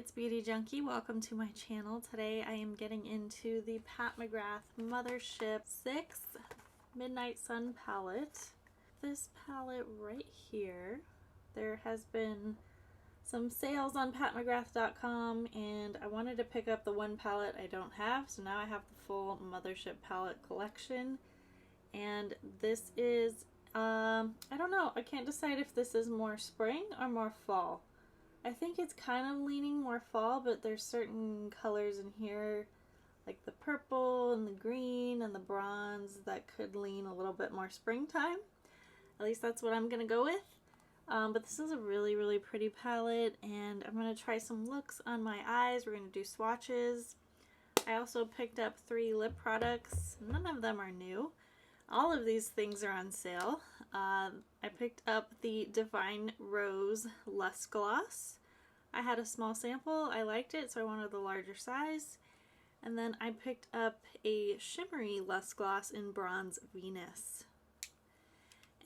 it's Beauty Junkie. Welcome to my channel. Today I am getting into the McGrath Mothership 6 Midnight Sun palette. This palette right here, there has been some sales on patmcgrath.com and I wanted to pick up the one palette I don't have, so now I have the full Mothership palette collection. And this is, I don't know, I can't decide if this is more spring or more fall. I think it's kind of leaning more fall, but there's certain colors in here, like the purple and the green and the bronze, that could lean a little bit more springtime. At least that's what I'm going to go with. But this is a really, really pretty palette, and I'm going to try some looks on my eyes. We're going to do swatches. I also picked up 3 lip products. None of them are new. All of these things are on sale. I picked up the Divine Rose Lust Gloss. I had a small sample. I liked it, so I wanted the larger size. And then I picked up a shimmery Lust Gloss in Bronze Venus.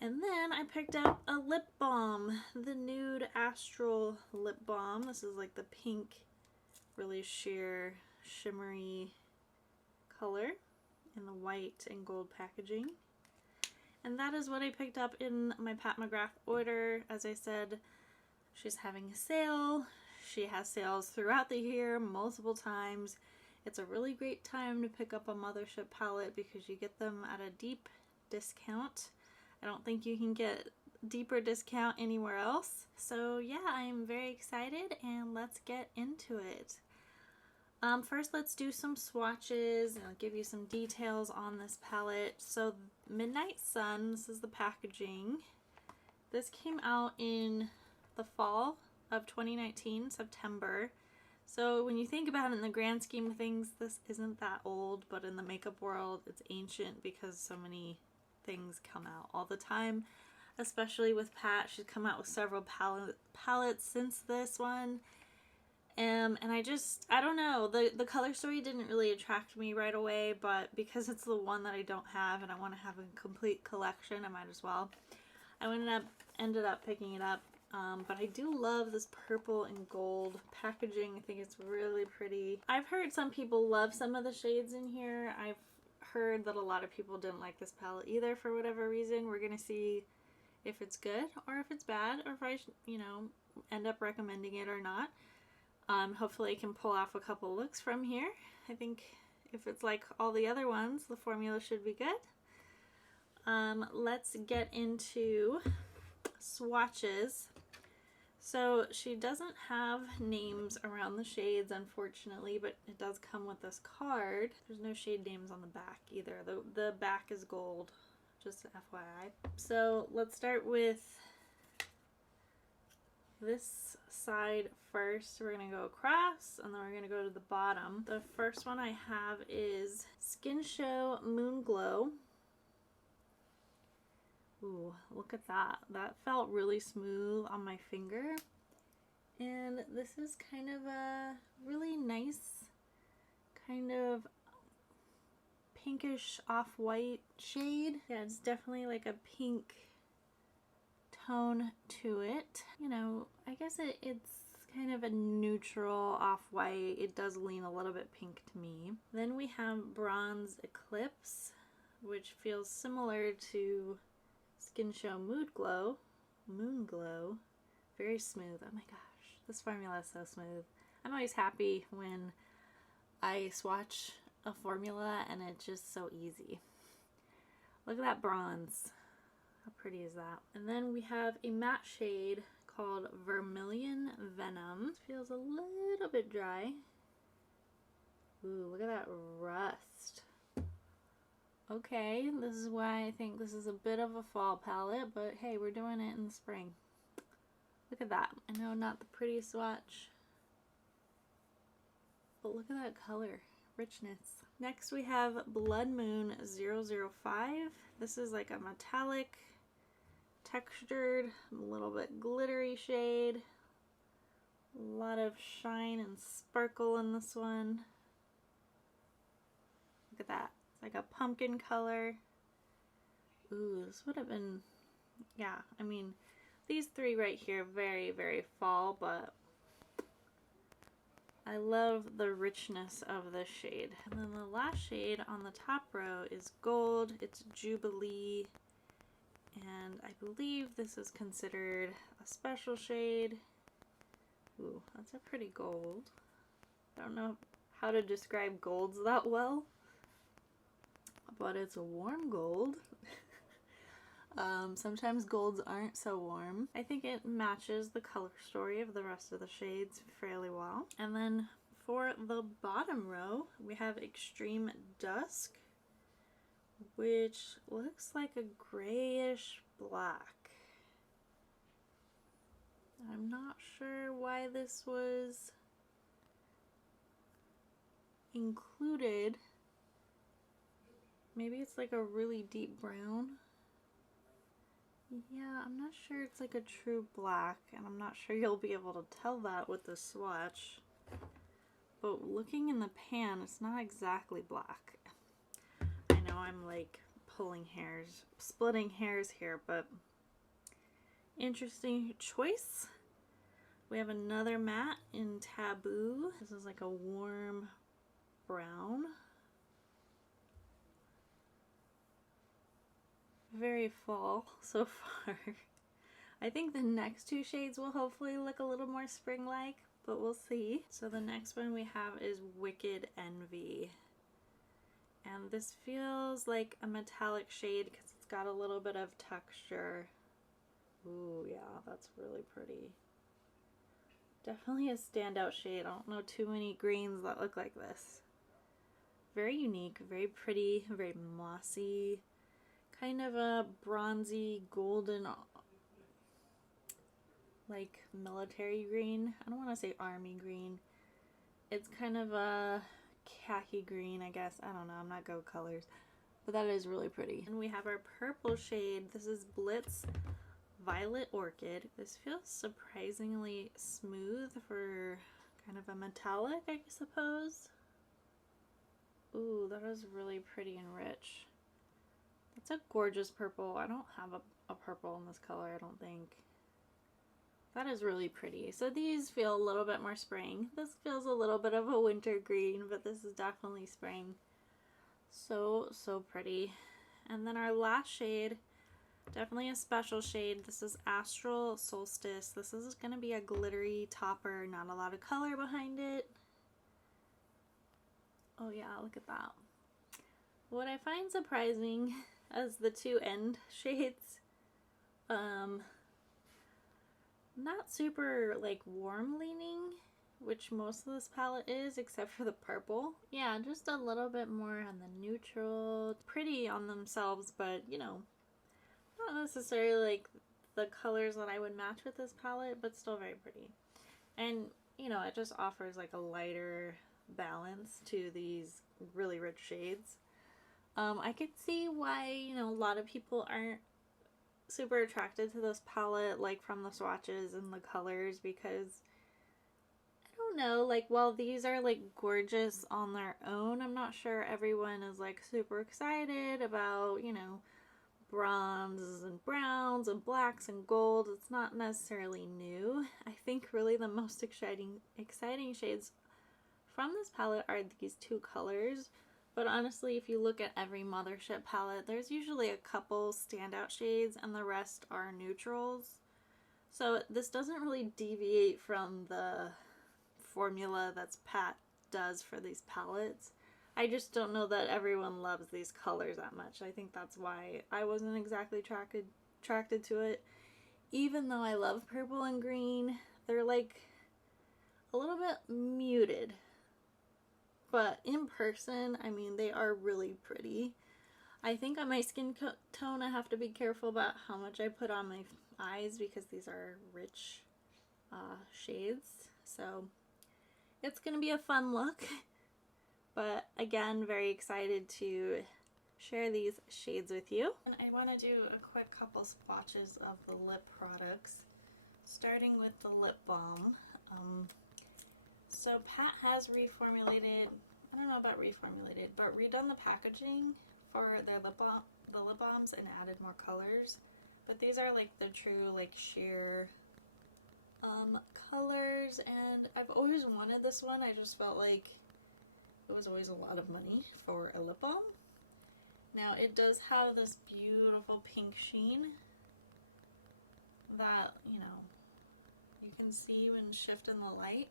And then I picked up a lip balm, the Nude Astral lip balm. This is like the pink, really sheer, shimmery color in the white and gold packaging. And that is what I picked up in my Pat McGrath order. As I said, she's having a sale. She has sales throughout the year multiple times. It's a really great time to pick up a Mothership palette because you get them at a deep discount. I don't think you can get deeper discount anywhere else. So yeah, I'm very excited and let's get into it. First, let's do some swatches and I'll give you some details on this palette. So Midnight Sun, this is the packaging. This came out in the fall of 2019, September. So when you think about it in the grand scheme of things, this isn't that old, but in the makeup world, it's ancient because so many things come out all the time, especially with Pat. She's come out with several palettes since this one. And I don't know, the color story didn't really attract me right away, but because it's the one that I don't have and I want to have a complete collection, I might as well. I ended up picking it up, but I do love this purple and gold packaging. I think it's really pretty. I've heard some people love some of the shades in here. I've heard that a lot of people didn't like this palette either for whatever reason. We're gonna see if it's good or if it's bad, or if I, end up recommending it or not. Hopefully I can pull off a couple looks from here. I think if it's like all the other ones, the formula should be good. Let's get into swatches. So she doesn't have names around the shades, unfortunately, but it does come with this card. There's no shade names on the back either. The back is gold, just FYI. So let's start with this side first. We're gonna go across and then we're gonna go to the bottom. The first one I have is Skin Show Moon Glow. Ooh, look at that. That felt really smooth on my finger. And this is kind of a really nice kind of pinkish off-white shade. Yeah, it's definitely like a pink tone to it. I guess it's kind of a neutral off-white. It does lean a little bit pink to me. Then we have Bronze Eclipse, which feels similar to Skin Show Moon Glow. Very smooth. Oh my gosh, this formula is so smooth. I'm always happy when I swatch a formula and it's just so easy. Look at that bronze. How pretty is that? And then we have a matte shade called Vermilion Venom. It feels a little bit dry. Ooh, look at that rust. Okay, this is why I think this is a bit of a fall palette, but hey, we're doing it in the spring. Look at that. I know, not the prettiest swatch, but look at that color. Richness. Next we have Blood Moon 005. This is like a metallic, textured, a little bit glittery shade. A lot of shine and sparkle in this one. Look at that. It's like a pumpkin color. Ooh, this would have been, yeah, I mean, these three right here, very, very fall, but I love the richness of this shade. And then the last shade on the top row is gold. It's Jubilee. And I believe this is considered a special shade. Ooh, that's a pretty gold. I don't know how to describe golds that well, but it's a warm gold. Sometimes golds aren't so warm. I think it matches the color story of the rest of the shades fairly well. And then for the bottom row, we have Extreme Dusk, which looks like a grayish black. I'm not sure why this was included. Maybe it's like a really deep brown. Yeah, I'm not sure it's like a true black, and I'm not sure you'll be able to tell that with the swatch. But looking in the pan, it's not exactly black. I know I'm like pulling hairs, splitting hairs here, but interesting choice. We have another matte in Taboo. This is like a warm brown. Very fall so far. I think the next two shades will hopefully look a little more spring-like, but we'll see. So the next one we have is Wicked Envy. And this feels like a metallic shade because it's got a little bit of texture. Ooh, yeah, that's really pretty. Definitely a standout shade. I don't know too many greens that look like this. Very unique, very pretty, very mossy. Kind of a bronzy, golden, like military green. I don't want to say army green. It's kind of a khaki green, I guess. I don't know. I'm not go colors. But that is really pretty. And we have our purple shade. This is Blitz Violet Orchid. This feels surprisingly smooth for kind of a metallic, I suppose. Ooh, that is really pretty and rich. It's a gorgeous purple. I don't have a purple in this color, I don't think. That is really pretty. So these feel a little bit more spring. This feels a little bit of a winter green, but this is definitely spring. So, so pretty. And then our last shade, definitely a special shade. This is Astral Solstice. This is going to be a glittery topper, not a lot of color behind it. Oh yeah, look at that. What I find surprising as the two end shades, not super like warm leaning, which most of this palette is except for the purple. Yeah, just a little bit more on the neutral. Pretty on themselves, but you know, not necessarily like the colors that I would match with this palette, but still very pretty. And you know, it just offers like a lighter balance to these really rich shades. I could see why, you know, a lot of people aren't super attracted to this palette, like from the swatches and the colors, because I don't know, like while these are like gorgeous on their own, I'm not sure everyone is like super excited about, you know, bronzes and browns and blacks and gold. It's not necessarily new. I think really the most exciting shades from this palette are these two colors. But honestly, if you look at every Mothership palette, there's usually a couple standout shades and the rest are neutrals. So this doesn't really deviate from the formula that's Pat does for these palettes. I just don't know that everyone loves these colors that much. I think that's why I wasn't exactly attracted to it. Even though I love purple and green, they're like a little bit muted. But in person, I mean, they are really pretty. I think on my skin tone, I have to be careful about how much I put on my eyes because these are rich shades. So it's going to be a fun look. But again, very excited to share these shades with you. And I want to do a quick couple swatches of the lip products, starting with the lip balm. So Pat has reformulated, I don't know about reformulated, but redone the packaging for their lip balms and added more colors. But these are like the true like sheer colors, and I've always wanted this one. I just felt like it was always a lot of money for a lip balm. Now it does have this beautiful pink sheen that, you know, you can see when shift in the light.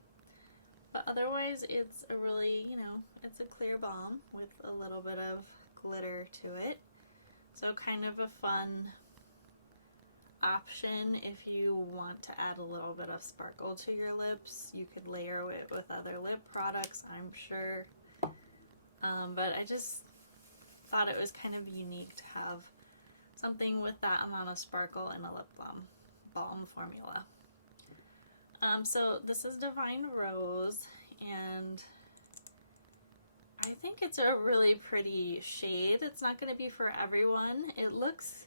But otherwise it's a really, you know, it's a clear balm with a little bit of glitter to it. So kind of a fun option if you want to add a little bit of sparkle to your lips. You could layer it with other lip products, I'm sure. But I just thought it was kind of unique to have something with that amount of sparkle in a lip balm formula. So this is Divine Rose, and I think it's a really pretty shade. It's not going to be for everyone. It looks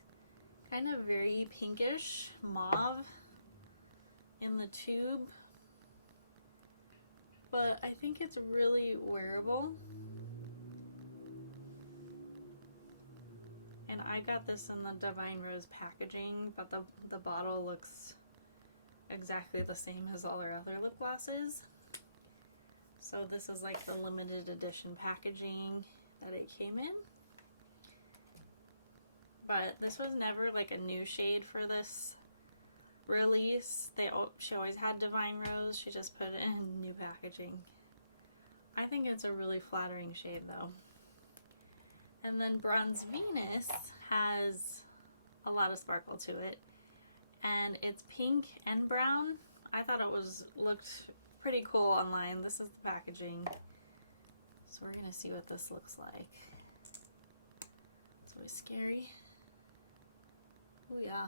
kind of very pinkish mauve in the tube, but I think it's really wearable. And I got this in the Divine Rose packaging, but the bottle looks exactly the same as all their other lip glosses. So this is like the limited edition packaging that it came in. But this was never like a new shade for this release. She always had Divine Rose, she just put it in new packaging. I think it's a really flattering shade though. And then Bronze Venus has a lot of sparkle to it, and it's pink and brown. I thought it looked pretty cool online. This is the packaging, so we're gonna see what this looks like. It's always scary. Oh yeah.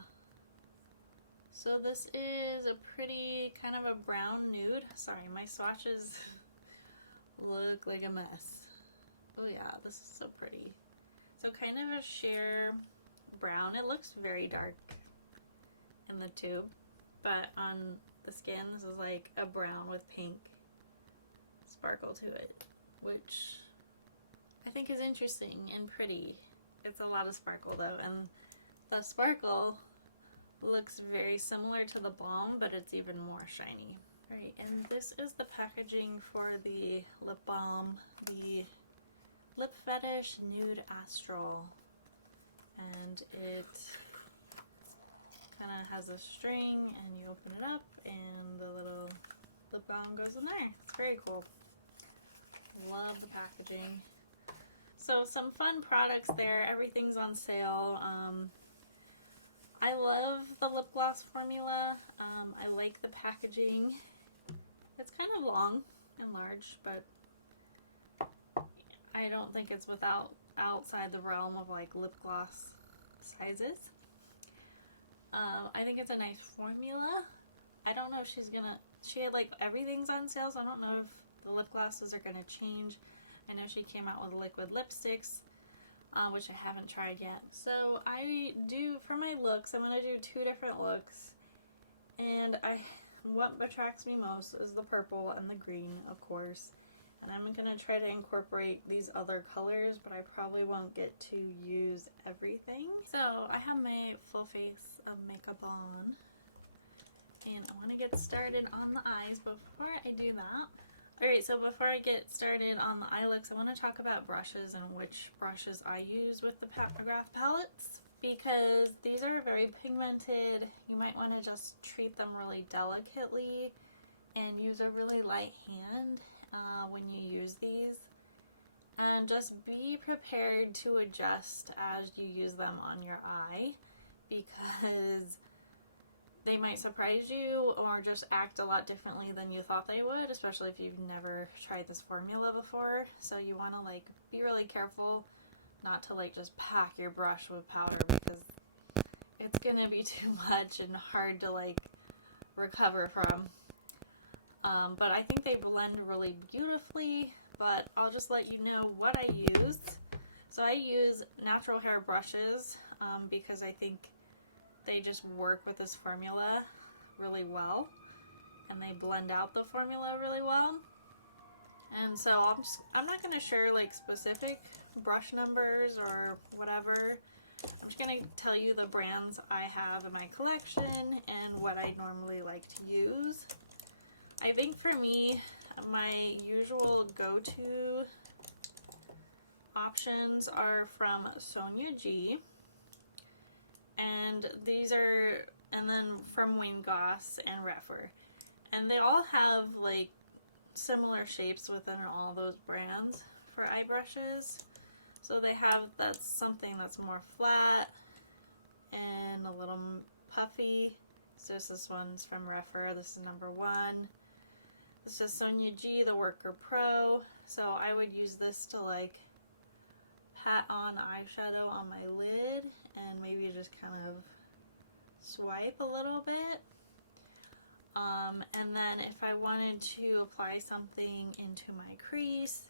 So this is a pretty kind of a brown nude. Sorry, my swatches look like a mess. Oh yeah, this is so pretty. So kind of a sheer brown. It looks very dark in the tube, but on the skin this is like a brown with pink sparkle to it, which I think is interesting and pretty. It's a lot of sparkle though, and the sparkle looks very similar to the balm, but it's even more shiny. Right, and this is the packaging for the lip balm, the Lip Fetish Nude Astral, and it kind of has a string, and you open it up and the little lip balm goes in there. It's very cool. Love the packaging. So some fun products there. Everything's on sale. I love the lip gloss formula. I like the packaging. It's kind of long and large, but I don't think it's outside the realm of like lip gloss sizes. I think it's a nice formula. I don't know if she had like everything's on sale, so I don't know if the lip glosses are gonna change. I know she came out with liquid lipsticks, which I haven't tried yet. So for my looks, I'm gonna do 2 different looks, and what attracts me most is the purple and the green, of course. And I'm going to try to incorporate these other colors, but I probably won't get to use everything. So I have my full face of makeup on, and I want to get started on the eyes. Before I do that, alright, so before I get started on the eye looks, I want to talk about brushes and which brushes I use with the Pat McGrath palettes, because these are very pigmented. You might want to just treat them really delicately and use a really light hand when you use these, and just be prepared to adjust as you use them on your eye, because they might surprise you or just act a lot differently than you thought they would, especially if you've never tried this formula before. So you want to like be really careful not to like just pack your brush with powder, because it's gonna be too much and hard to like recover from. But I think they blend really beautifully, but I'll just let you know what I use. So I use natural hair brushes because I think they just work with this formula really well, and they blend out the formula really well. And so I'm not going to share like specific brush numbers or whatever, I'm just going to tell you the brands I have in my collection and what I normally like to use. I think for me, my usual go-to options are from Sonia G, and these are, and then from Wayne Goss and Reffer, and they all have like similar shapes within all those brands for eye brushes. So they have that's something that's more flat and a little puffy. So this one's from Reffer. This is number 1. This is Sonia G, the Worker Pro. So I would use this to like pat on eyeshadow on my lid and maybe just kind of swipe a little bit. And then if I wanted to apply something into my crease,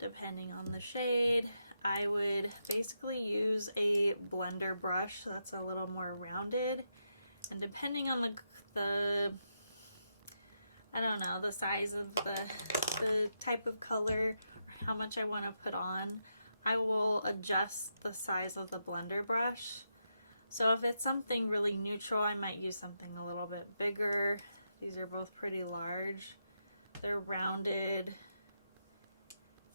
depending on the shade, I would basically use a blender brush that's a little more rounded, and depending on the I don't know, the size of the type of color, or how much I want to put on, I will adjust the size of the blender brush. So if it's something really neutral, I might use something a little bit bigger. These are both pretty large. They're rounded,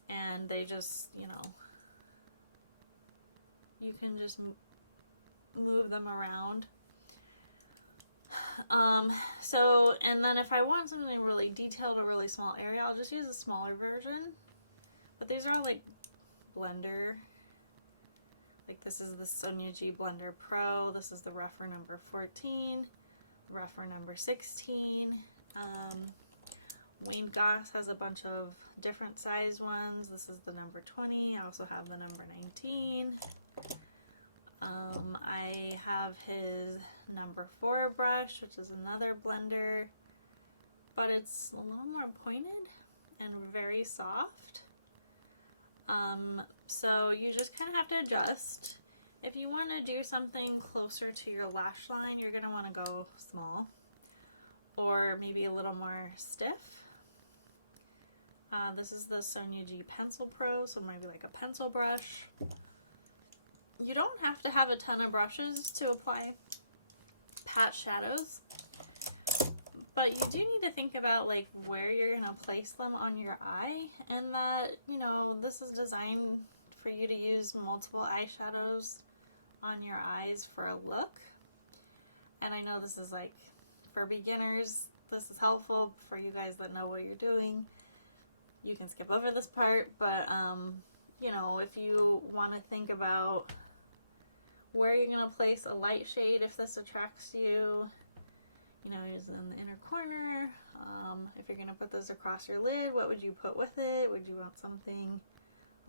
and they just, you know, you can just move them around. And then if I want something really detailed, a really small area, I'll just use a smaller version. But these are all like blender. Like this is the Sonia G Blender Pro. This is the Reffer number 14. Reffer number 16. Wayne Goss has a bunch of different size ones. This is the number 20. I also have the number 19. I have his number 4 brush, which is another blender, but it's a little more pointed and very soft. So you just kind of have to adjust. If you want to do something closer to your lash line, you're going to want to go small or maybe a little more stiff. This is the Sonia G Pencil Pro, so maybe like a pencil brush. You don't have to have a ton of brushes to apply pat shadows, but you do need to think about like where you're going to place them on your eye, and that, you know, this is designed for you to use multiple eyeshadows on your eyes for a look. And I know this is like for beginners, this is helpful. For you guys that know what you're doing, you can skip over this part, but you know, if you want to think about where you're going to place a light shade, if this attracts you, you know, use it in the inner corner. If you're going to put this across your lid, what would you put with it? Would you want something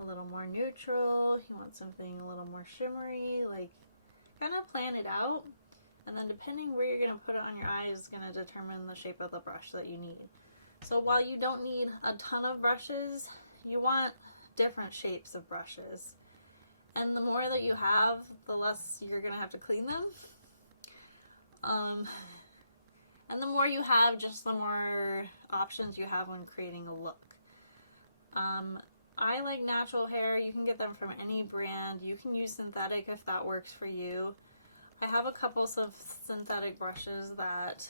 a little more neutral? You want something a little more shimmery? Like, kind of plan it out, and then depending where you're going to put it on your eye is going to determine the shape of the brush that you need. So while you don't need a ton of brushes, you want different shapes of brushes. And the more that you have, the less you're going to have to clean them. And the more you have, just the more options you have when creating a look. I like natural hair. You can get them from any brand. You can use synthetic if that works for you. I have a couple of synthetic brushes that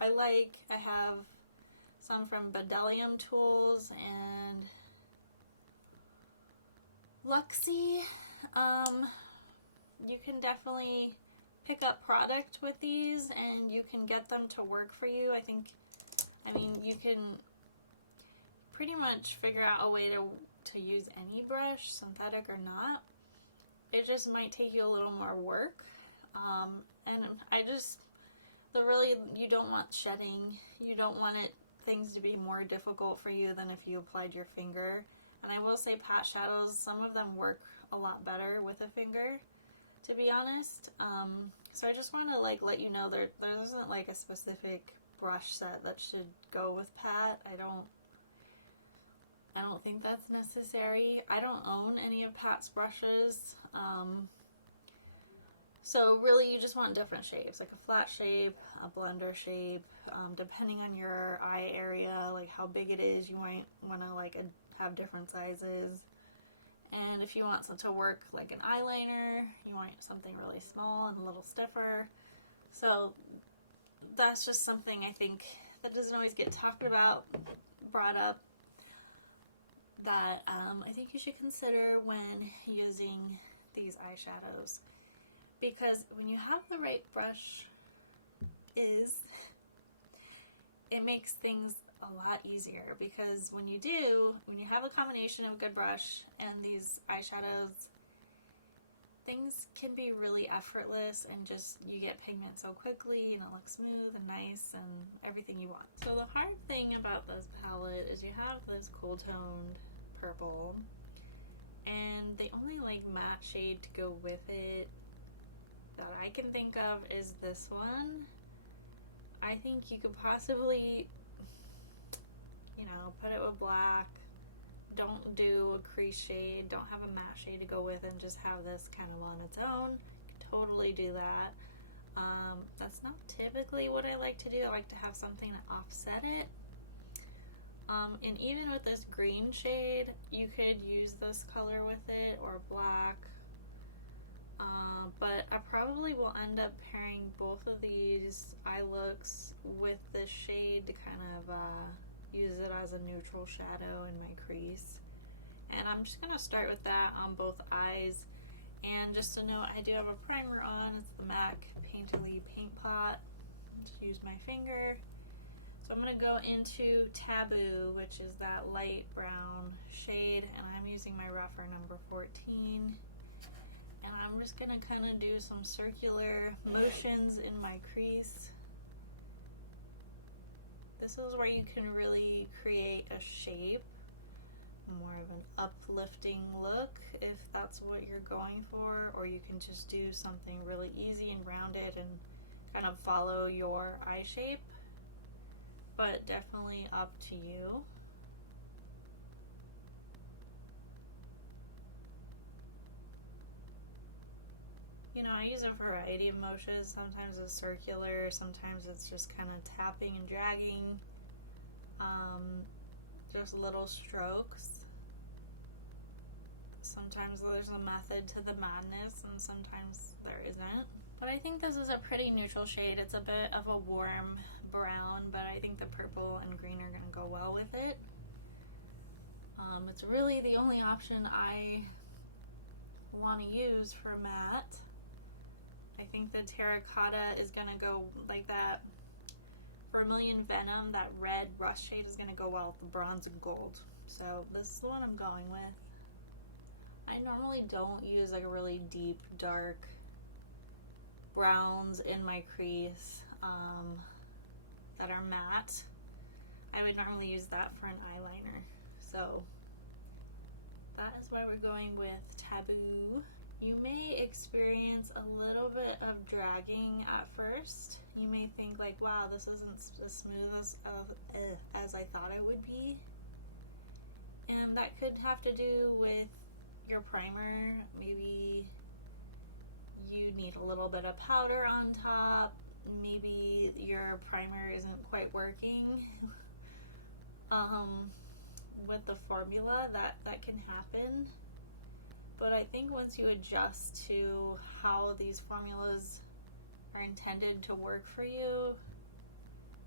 I like. I have some from Bedelium Tools and Luxie. You can definitely pick up product with these and you can get them to work for you. I mean, you can pretty much figure out a way to use any brush, synthetic or not. It just might take you a little more work. And you don't want shedding. You don't want things to be more difficult for you than if you applied your finger. And I will say pat shadows, some of them work a lot better with a finger, to be honest. So I just want to let you know there isn't like a specific brush set that should go with pat. I don't think that's necessary. I don't own any of Pat's brushes. So really you just want different shapes, like a flat shape, a blender shape, depending on your eye area, like how big it is, you might want to have different sizes. And if you want something to work like an eyeliner, you want something really small and a little stiffer. So that's just something I think that doesn't always get talked about, brought up, that I think you should consider when using these eyeshadows. Because when you have the right brush, it makes things a lot easier, because when you have a combination of a good brush and these eyeshadows, things can be really effortless, and just you get pigment so quickly and it looks smooth and nice and everything you want. So the hard thing about this palette is you have this cool toned purple, and the only like matte shade to go with it that I can think of is this one. I think you could possibly, put it with black. Don't do a crease shade, don't have a matte shade to go with, and just have this kind of on its own. You can totally do that. That's not typically what I like to do. I like to have something to offset it. And even with this green shade, you could use this color with it, or black. But I probably will end up pairing both of these eye looks with this shade to kind of use it as a neutral shadow in my crease. And I'm just going to start with that on both eyes. And just to note, I do have a primer on. It's the MAC Painterly Paint Pot. Just use my finger. So I'm going to go into Taboo, which is that light brown shade, and I'm using my rougher number 14. And I'm just going to kind of do some circular motions in my crease. This is where you can really create a shape, more of an uplifting look if that's what you're going for, or you can just do something really easy and rounded and kind of follow your eye shape, but definitely up to you. I use a variety of motions. Sometimes it's circular, sometimes it's just kind of tapping and dragging, just little strokes. Sometimes there's a method to the madness, and sometimes there isn't. But I think this is a pretty neutral shade. It's a bit of a warm brown, but I think the purple and green are going to go well with it. It's really the only option I want to use for matte. I think the terracotta is going to go like that. Vermilion Venom, that red rust shade, is going to go well with the bronze and gold. So this is the one I'm going with. I normally don't use like a really deep, dark browns in my crease that are matte. I would normally use that for an eyeliner. So that is why we're going with Taboo. You may experience a little bit of dragging at first. You may think like, wow, this isn't as smooth as I thought it would be. And that could have to do with your primer. Maybe you need a little bit of powder on top. Maybe your primer isn't quite working with the formula. That can happen. But I think once you adjust to how these formulas are intended to work for you,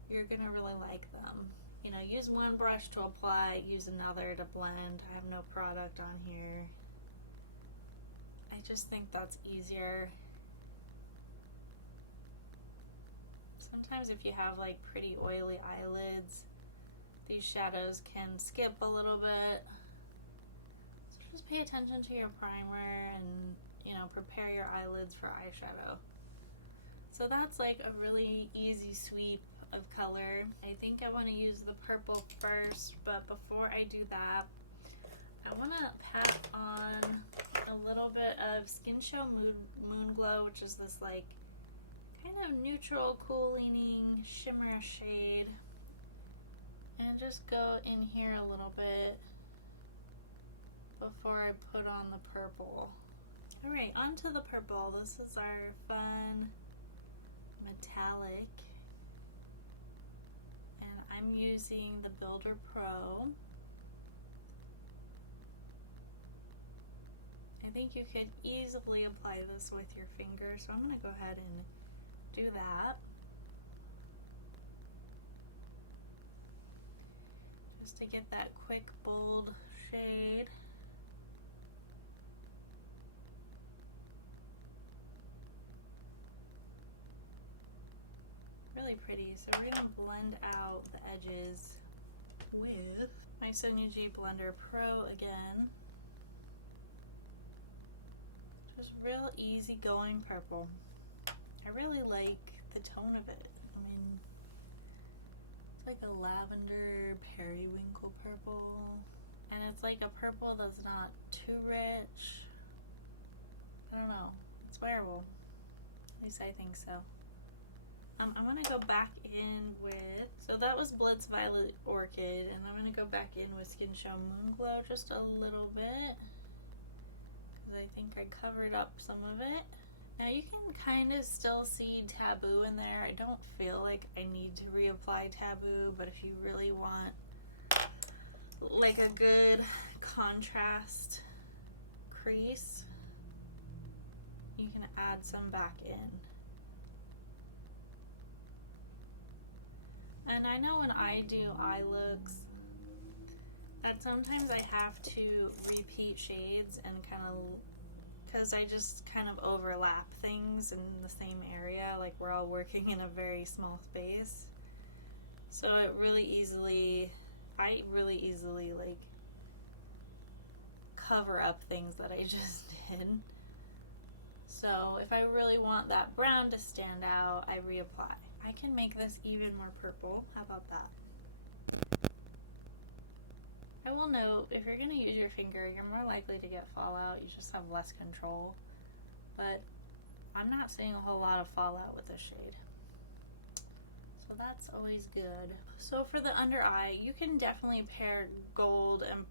you're gonna really like them. Use one brush to apply, use another to blend. I have no product on here. I just think that's easier. Sometimes if you have like pretty oily eyelids, these shadows can skip a little bit. So just pay attention to your primer and, prepare your eyelids for eyeshadow. So that's like a really easy sweep of color. I think I want to use the purple first, but before I do that, I want to pat on a little bit of Skin Show Moon Glow, which is this like kind of neutral, cool leaning shimmer shade, and just go in here a little bit before I put on the purple. Alright, onto the purple. This is our fun metallic, and I'm using the Builder Pro. I think you could easily apply this with your finger, so I'm going to go ahead and do that. Just to get that quick, bold shade. Really pretty. So we're going to blend out the edges with my Sonia G Blender Pro again. Just real easygoing purple. I really like the tone of it. I mean, it's like a lavender periwinkle purple. And it's like a purple that's not too rich. I don't know. It's wearable. At least I think so. I'm going to go back in with, so that was Blitz Violet Orchid, and I'm going to go back in with Skin Show Moon Glow just a little bit, because I think I covered up some of it. Now you can kind of still see Taboo in there. I don't feel like I need to reapply Taboo, but if you really want like a good contrast crease, you can add some back in. And I know when I do eye looks that sometimes I have to repeat shades and kind of, because I just kind of overlap things in the same area, like we're all working in a very small space. So it really easily, I really easily like cover up things that I just did. So if I really want that brown to stand out, I reapply. I can make this even more purple. How about that? I will note, if you're going to use your finger, you're more likely to get fallout. You just have less control. But I'm not seeing a whole lot of fallout with this shade. So that's always good. So for the under eye, you can definitely pair gold and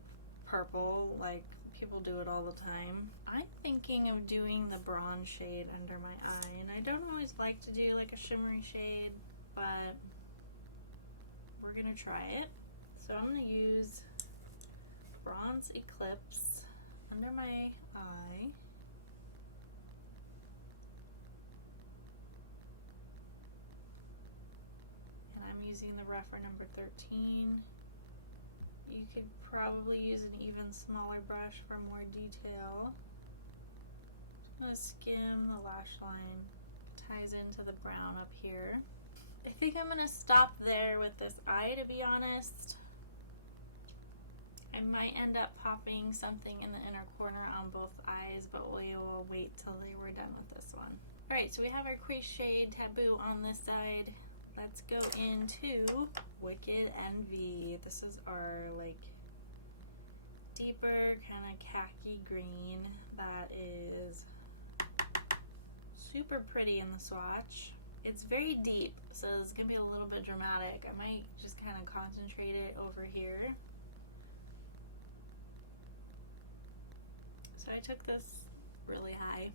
purple, like people do it all the time. I'm thinking of doing the bronze shade under my eye, and I don't always like to do like a shimmery shade, but we're gonna try it. So I'm gonna use Bronze Eclipse under my eye. And I'm using the Rephr number 13. You could probably use an even smaller brush for more detail. Just gonna skim the lash line. Ties into the brown up here. I think I'm gonna stop there with this eye, to be honest. I might end up popping something in the inner corner on both eyes, but we will wait till we're done with this one. Alright, so we have our crease shade Taboo on this side. Let's go into Wicked Envy. This is our like deeper kind of khaki green that is super pretty in the swatch. It's very deep, so it's gonna be a little bit dramatic. I might just kind of concentrate it over here. So I took this really high.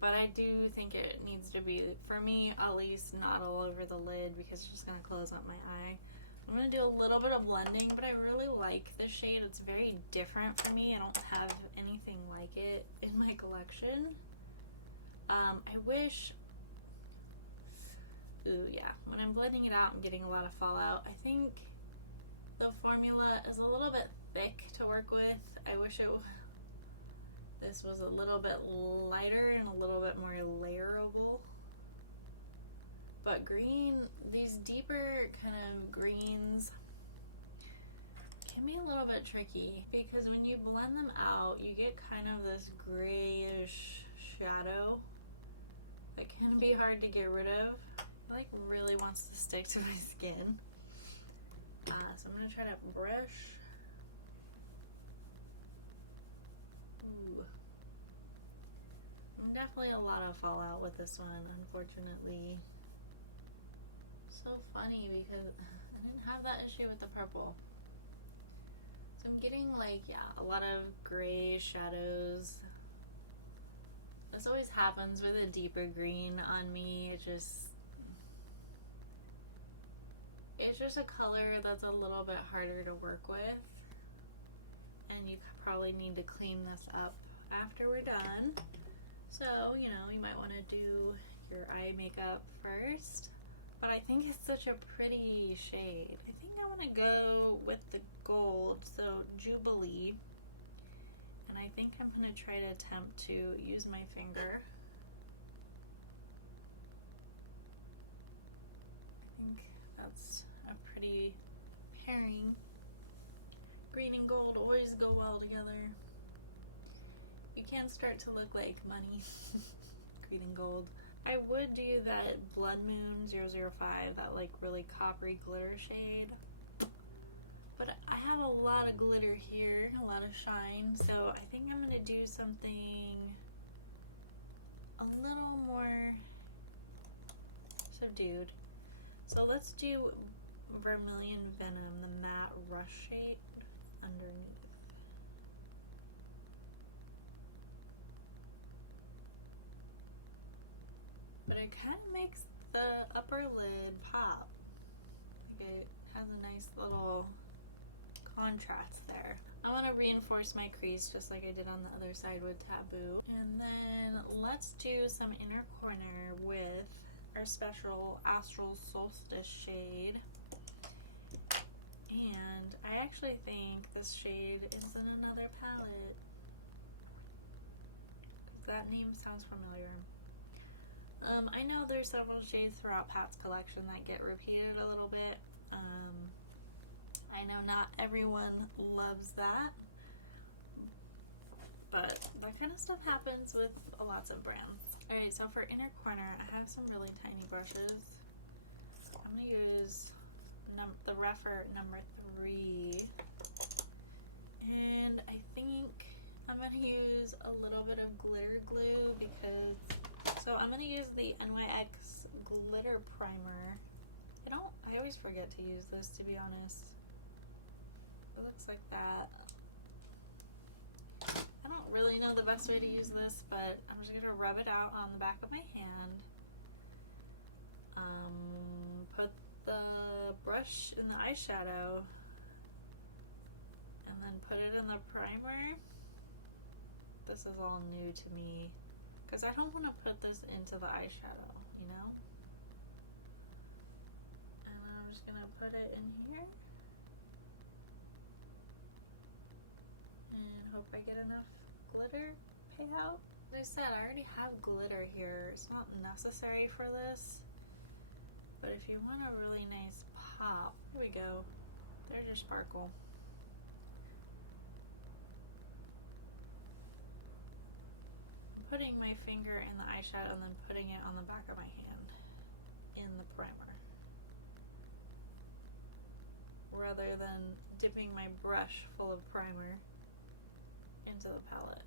But I do think it needs to be, for me at least, not all over the lid because it's just going to close up my eye. I'm going to do a little bit of blending, but I really like this shade. It's very different for me. I don't have anything like it in my collection. I wish, ooh yeah, when I'm blending it out I'm getting a lot of fallout. I think the formula is a little bit thick to work with. I wish this was a little bit lighter and a little bit more layerable. But green, these deeper kind of greens can be a little bit tricky because when you blend them out, you get kind of this grayish shadow that can be hard to get rid of. It like really wants to stick to my skin. So I'm gonna try to brush. Ooh. Definitely a lot of fallout with this one, unfortunately. So funny because I didn't have that issue with the purple. So I'm getting like, yeah, a lot of gray shadows. This always happens with a deeper green on me. It's just a color that's a little bit harder to work with. and you probably need to clean this up after we're done. So, you know, you might want to do your eye makeup first. But I think it's such a pretty shade. I think I want to go with the gold, so Jubilee. And I think I'm going to try to attempt to use my finger. I think that's a pretty pairing. Green and gold always go well together. You can start to look like money. Green and gold. I would do that Blood Moon 005, that like really coppery glitter shade. But I have a lot of glitter here, a lot of shine, so I think I'm gonna do something a little more subdued. So let's do Vermilion Venom, the matte rush shade underneath. But it kind of makes the upper lid pop. Like it has a nice little contrast there. I want to reinforce my crease just like I did on the other side with Taboo. And then let's do some inner corner with our special Astral Solstice shade. And I actually think this shade is in another palette. That name sounds familiar. I know there's several shades throughout Pat's collection that get repeated a little bit. I know not everyone loves that, but that kind of stuff happens with lots of brands. Alright, so for inner corner, I have some really tiny brushes. I'm going to use the Refer number 3, and I think I'm going to use a little bit of glitter glue because, so I'm going to use the NYX glitter primer. I always forget to use this, to be honest. It looks like that. I don't really know the best way to use this, but I'm just going to rub it out on the back of my hand. Put the brush in the eyeshadow and then put it in the primer. This is all new to me because I don't want to put this into the eyeshadow, you know? And I'm just going to put it in here and hope I get enough glitter payout. As I said, I already have glitter here. It's not necessary for this. But if you want a really nice pop, here we go. There's your sparkle. I'm putting my finger in the eyeshadow and then putting it on the back of my hand in the primer, rather than dipping my brush full of primer into the palette.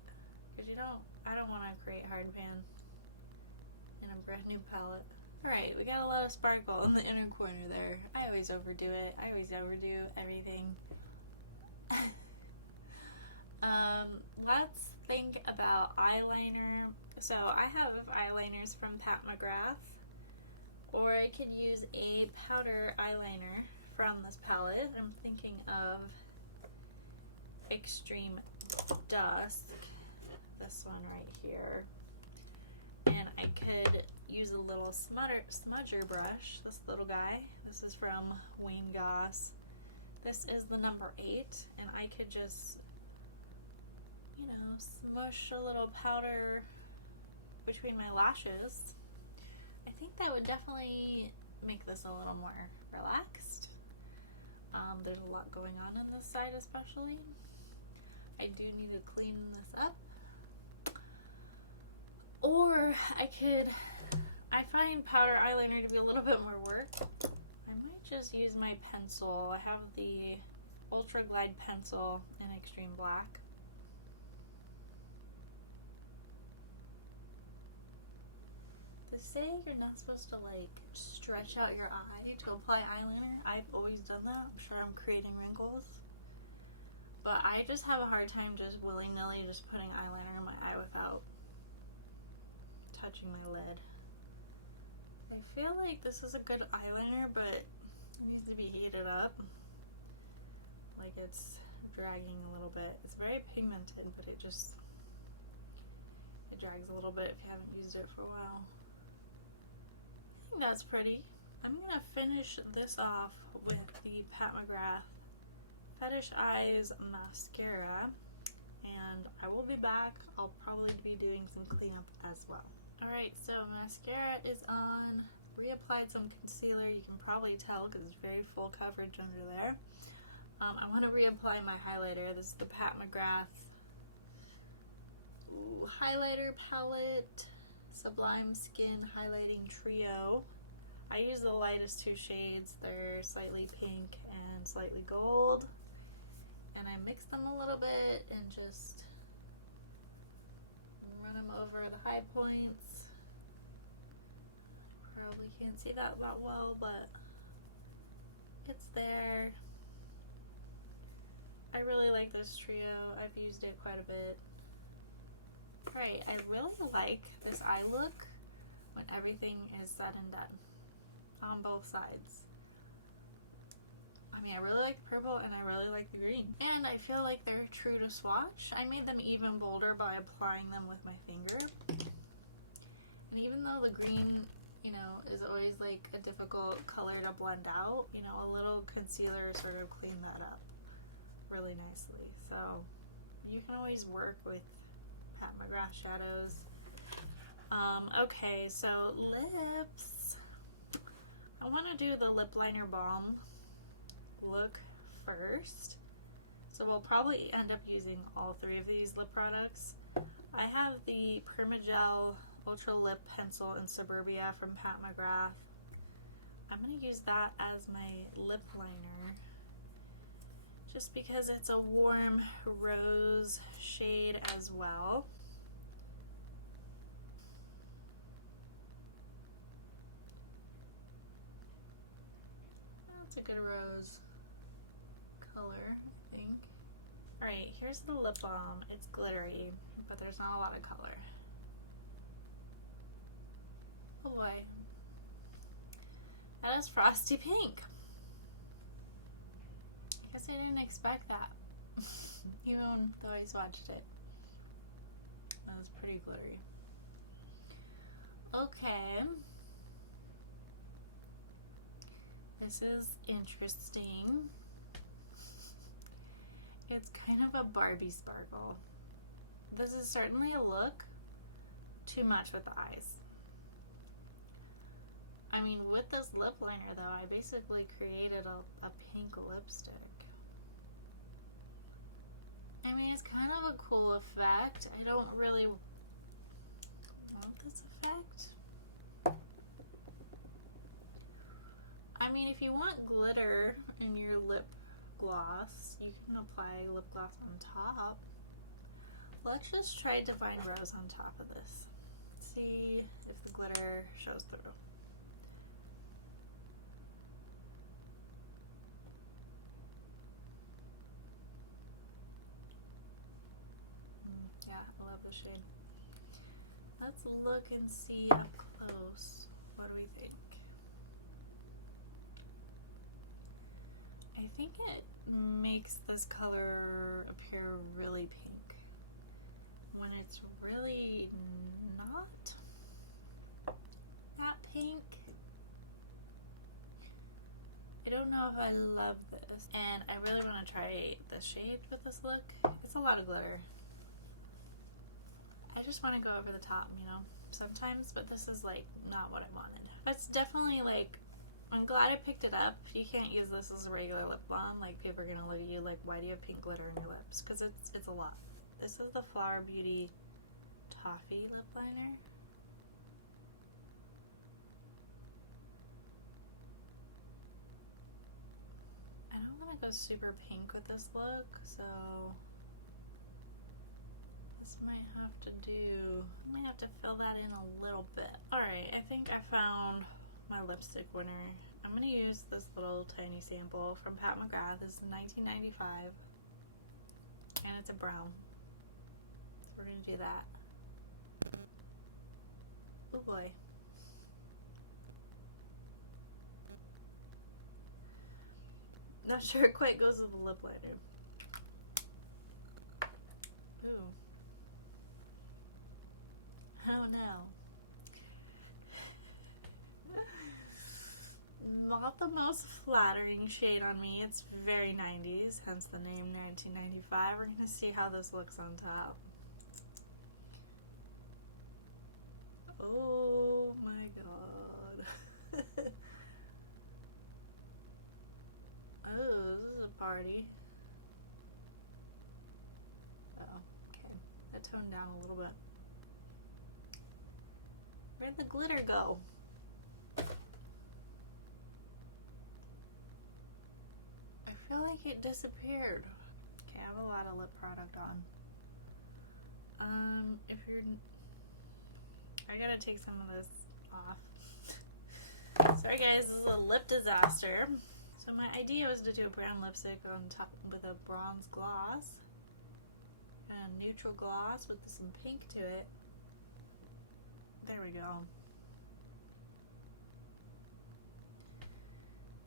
Because I don't want to create hard pan in a brand new palette. Alright, we got a lot of sparkle in the inner corner there. I always overdo it. I always overdo everything. Let's think about eyeliner. So I have eyeliners from Pat McGrath, or I could use a powder eyeliner from this palette. I'm thinking of Extreme Dusk, this one right here. And I could use a little smudger brush, this little guy. This is from Wayne Goss. This is the number 8, and I could just, you know, smush a little powder between my lashes. I think that would definitely make this a little more relaxed. There's a lot going on this side especially. I do need to clean this up. Or I find powder eyeliner to be a little bit more work. I might just use my pencil. I have the Ultra Glide pencil in Extreme Black. They say you're not supposed to like stretch out your eye to apply eyeliner. I've always done that. I'm sure I'm creating wrinkles. But I just have a hard time just willy-nilly just putting eyeliner in my eye without touching my lid. I feel like this is a good eyeliner, but it needs to be heated up. Like it's dragging a little bit. It's very pigmented, but it drags a little bit if you haven't used it for a while. I think that's pretty. I'm gonna finish this off with the Pat McGrath Fetish Eyes mascara, and I will be back. I'll probably be doing some cleanup as well. Alright, so mascara is on. Reapplied some concealer. You can probably tell because it's very full coverage under there. I want to reapply my highlighter. This is the Pat McGrath highlighter palette, Sublime Skin Highlighting Trio. I use the lightest two shades. They're slightly pink and slightly gold. And I mix them a little bit and just run them over the high points. Probably can't see that well, but it's there. I really like this trio. I've used it quite a bit. Right, I really like this eye look when everything is said and done on both sides. I mean, I really like the purple and I really like the green. And I feel like they're true to swatch. I made them even bolder by applying them with my finger. And even though the green, you know, is always like a difficult color to blend out, you know, a little concealer sort of cleaned that up really nicely. So you can always work with Pat McGrath shadows. Okay, so lips. I want to do the lip liner balm look first. So we'll probably end up using all three of these lip products. I have the Permagel Ultra Lip Pencil in Suburbia from Pat McGrath. I'm going to use that as my lip liner just because it's a warm rose shade as well. That's a good rose color, I think. Alright, here's the lip balm. It's glittery, but there's not a lot of color. Oh boy. That is frosty pink. I guess I didn't expect that, even though I swatched it. That was pretty glittery. Okay. This is interesting. It's kind of a Barbie sparkle. This is certainly a look too much with the eyes. I mean, with this lip liner though, I basically created a pink lipstick. I mean, it's kind of a cool effect. I don't really want this effect. I mean, if you want glitter in your lip gloss, you can apply lip gloss on top. Let's just try Divine Rose on top of this. See if the glitter shows through. Yeah, I love the shade. Let's look and see up close. What do we think? I think it makes this color appear really pink when it's really not that pink. I don't know if I love this, and I really want to try the shade with this look. It's a lot of glitter. I just want to go over the top, you know, sometimes, but this is like not what I wanted. That's definitely like, I'm glad I picked it up. You can't use this as a regular lip balm. Like, people are gonna look at you like, why do you have pink glitter in your lips? Because it's a lot. This is the Flower Beauty Toffee lip liner. I don't want to go super pink with this look, so this might have to do, I might have to fill that in a little bit. Alright, I think I found my lipstick winner. I'm going to use this little tiny sample from Pat McGrath. This is 1995 and it's a brown. So we're going to do that. Oh boy. Not sure it quite goes with the lip liner. don't know. Not the most flattering shade on me. It's very 90s, hence the name 1995. We're gonna see how this looks on top. Oh my god. Oh, this is a party. Uh-oh, okay. That toned down a little bit. Where'd the glitter go? I feel like it disappeared. Okay, I have a lot of lip product on. If you're... I gotta take some of this off. Sorry guys, this is a lip disaster. So my idea was to do a brown lipstick on top with a bronze gloss. And a neutral gloss with some pink to it. There we go.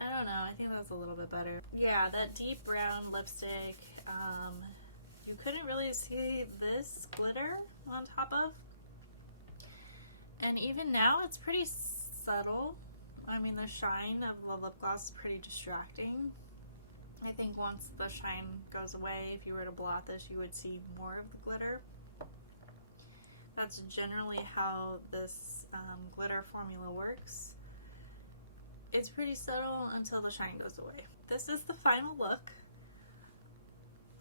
I don't know, I think that's a little bit better. Yeah, that deep brown lipstick, you couldn't really see this glitter on top of. And even now it's pretty subtle. I mean, the shine of the lip gloss is pretty distracting. I think once the shine goes away, if you were to blot this, you would see more of the glitter. That's generally how this glitter formula works. It's pretty subtle until the shine goes away. This is the final look.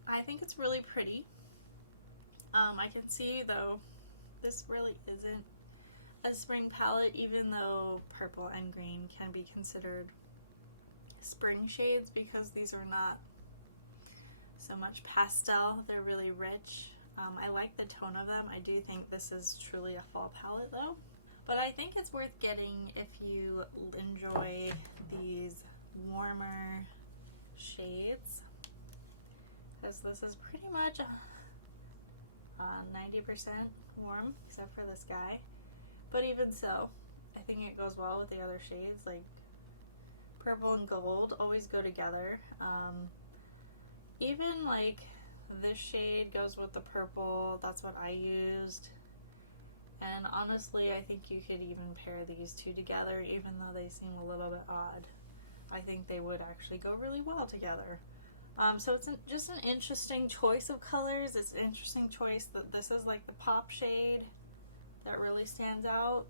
I think it's really pretty. I can see though, this really isn't a spring palette, even though purple and green can be considered spring shades because these are not so much pastel. They're really rich. I like the tone of them. I do think this is truly a fall palette though. But I think it's worth getting if you enjoy these warmer shades, because this is pretty much 90% warm except for this guy. But even so, I think it goes well with the other shades. Like purple and gold always go together. Even like this shade goes with the purple. That's what I used. And honestly, I think you could even pair these two together, even though they seem a little bit odd. I think they would actually go really well together. So it's just an interesting choice of colors. It's an interesting choice that this is like the pop shade that really stands out.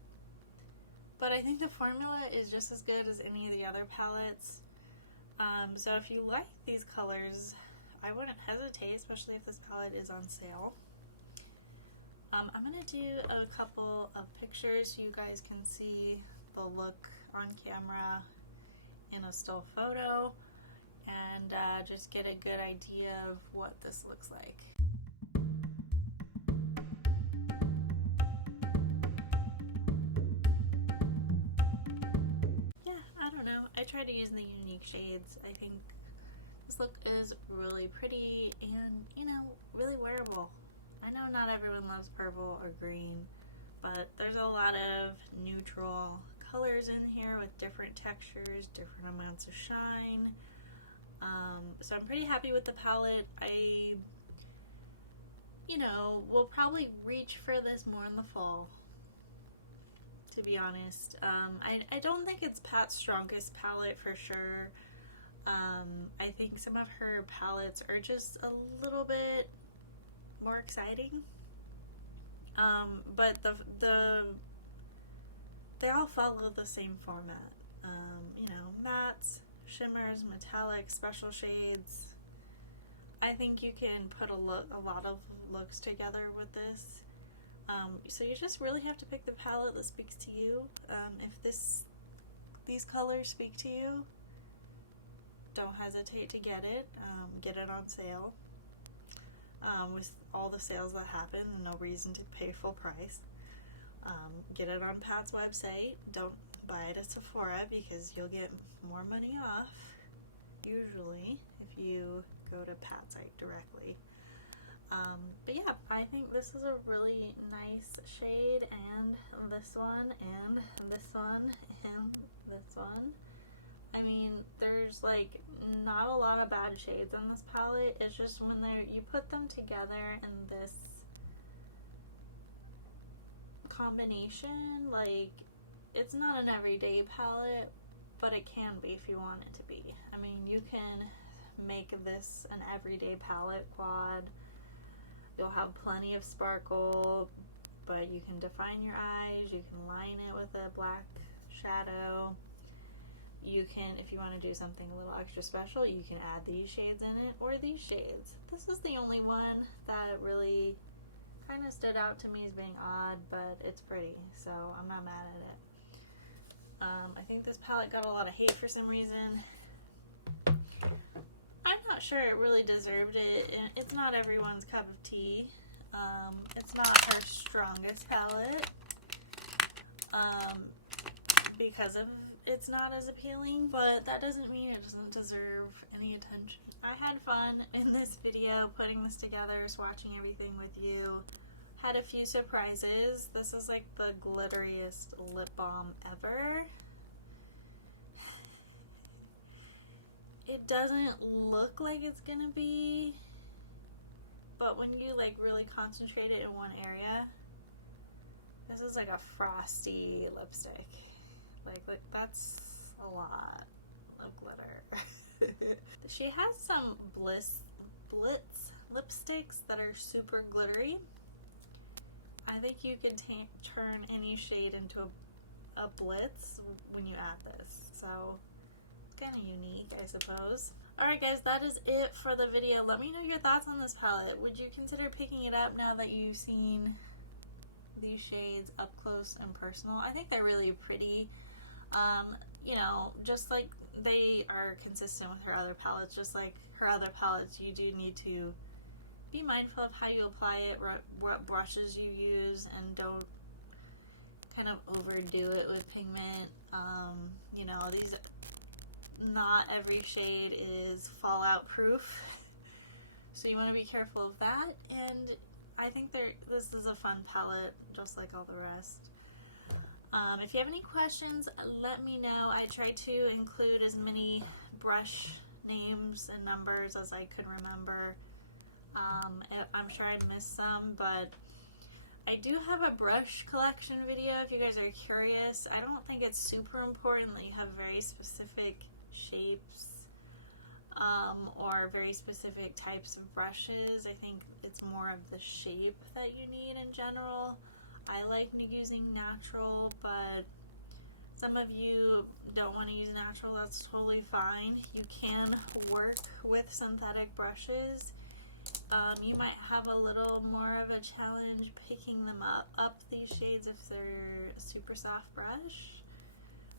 But I think the formula is just as good as any of the other palettes. So if you like these colors, I wouldn't hesitate, especially if this palette is on sale. I'm going to do a couple of pictures so you guys can see the look on camera in a still photo and just get a good idea of what this looks like. Yeah, I don't know. I try to use the unique shades. I think this look is really pretty and, you know, really wearable. I know not everyone loves purple or green, but there's a lot of neutral colors in here with different textures, different amounts of shine. So I'm pretty happy with the palette. I, you know, will probably reach for this more in the fall, to be honest. I don't think it's Pat's strongest palette for sure. I think some of her palettes are just a little bit more exciting, but they all follow the same format. You know, mattes, shimmers, metallics, special shades. I think you can put a lot of looks together with this. So you just really have to pick the palette that speaks to you. If these colors speak to you, don't hesitate to get it. Get it on sale. With all the sales that happen, no reason to pay full price. Get it on Pat's website. Don't buy it at Sephora because you'll get more money off usually if you go to Pat's site directly. But yeah, I think this is a really nice shade, and this one, and this one, and this one. I mean, there's like not a lot of bad shades in this palette. It's just when you put them together in this combination. Like, it's not an everyday palette, but it can be if you want it to be. I mean, you can make this an everyday palette quad. You'll have plenty of sparkle, but you can define your eyes, you can line it with a black shadow. You can, if you want to do something a little extra special, you can add these shades in it or these shades. This is the only one that really kind of stood out to me as being odd, but it's pretty, so I'm not mad at it. I think this palette got a lot of hate for some reason. I'm not sure it really deserved it. It's not everyone's cup of tea. It's not her strongest palette because of it's not as appealing, but that doesn't mean it doesn't deserve any attention. I had fun in this video putting this together, swatching everything with you. Had a few surprises. This is like the glitteriest lip balm ever. It doesn't look like it's gonna be, but when you like really concentrate it in one area, this is like a frosty lipstick. Like that's a lot of glitter. She has some blitz lipsticks that are super glittery. I think you could turn any shade into a blitz when you add this, so it's kind of unique, I suppose. Alright guys, that is it for the video. Let me know your thoughts on this palette. Would you consider picking it up now that you've seen these shades up close and personal? I think they're really pretty. You know, just like they are consistent with her other palettes, just like her other palettes, you do need to be mindful of how you apply it, what brushes you use, and don't kind of overdo it with pigment. You know, not every shade is fallout proof, so you want to be careful of that. And I think this is a fun palette, just like all the rest. If you have any questions, let me know. I try to include as many brush names and numbers as I could remember. I'm sure I missed some, but I do have a brush collection video if you guys are curious. I don't think it's super important that you have very specific shapes or very specific types of brushes. I think it's more of the shape that you need in general. I like using natural, but some of you don't want to use natural. That's totally fine. You can work with synthetic brushes. You might have a little more of a challenge picking them up these shades if they're a super soft brush,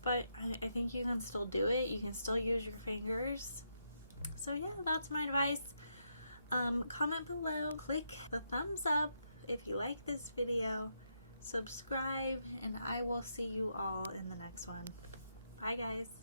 but I think you can still do it. You can still use your fingers. So yeah, that's my advice. Comment below, click the thumbs up if you like this video, subscribe, and I will see you all in the next one. Bye guys.